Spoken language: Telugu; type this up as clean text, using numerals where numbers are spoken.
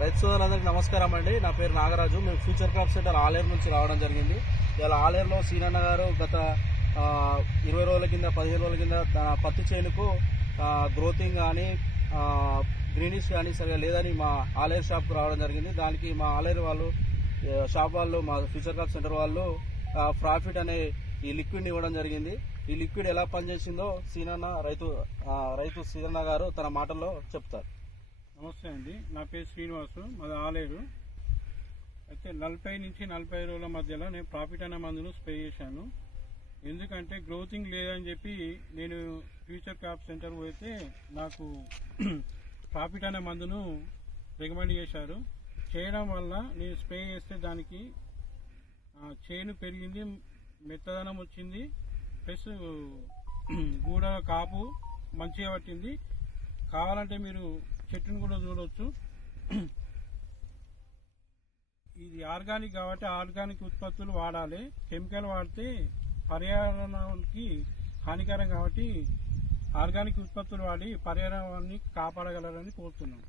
రైతు సోదరులందరికీ నమస్కారం అండి. నా పేరు నాగరాజు. మేము ఫ్యూచర్ క్రాప్ సెంటర్ ఆలేరు నుంచి రావడం జరిగింది. ఇలా ఆలేరులో సీనన్న గారు గత 20 రోజుల కింద 15 రోజుల కింద పత్తి చేనుకు గ్రోతింగ్ కానీ గ్రీనిష్ కానీ సరిగా లేదని మా ఆలేరు షాప్కు రావడం జరిగింది. దానికి మా ఆలేరు వాళ్ళు షాప్ వాళ్ళు మా ఫ్యూచర్ క్రాప్ సెంటర్ వాళ్ళు ప్రాఫిట్ అనే ఈ లిక్విడ్ ఇవ్వడం జరిగింది. ఈ లిక్విడ్ ఎలా పనిచేసిందో సీనన్న రైతు సీనన్న గారు తన మాటల్లో చెప్తారు. నమస్తే అండి, నా పేరు శ్రీనివాసు, మాది ఆలేరు. అయితే 40 నుంచి 45 రోజుల మధ్యలో నేను ప్రాఫిట్ అనే మందును స్ప్రే చేశాను. ఎందుకంటే గ్రోతింగ్ లేదని చెప్పి నేను ఫ్యూచర్ క్రాప్ సెంటర్ పోతే నాకు ప్రాఫిట్ అనే మందును రికమెండ్ చేశారు. చేయడం వల్ల నేను స్ప్రే చేస్తే దానికి చేను పెరిగింది, మెత్తదనం వచ్చింది, ప్లస్ గూడ కాపు మంచిగా పట్టింది. కావాలంటే మీరు చెట్టును కూడా చూడవచ్చు. ఇది ఆర్గానిక్ కాబట్టి ఆర్గానిక్ ఉత్పత్తులు వాడాలి. కెమికల్ వాడితే పర్యావరణానికి హానికరం కాబట్టి ఆర్గానిక్ ఉత్పత్తులు వాడి పర్యావరణాన్ని కాపాడగలరని కోరుతున్నాను.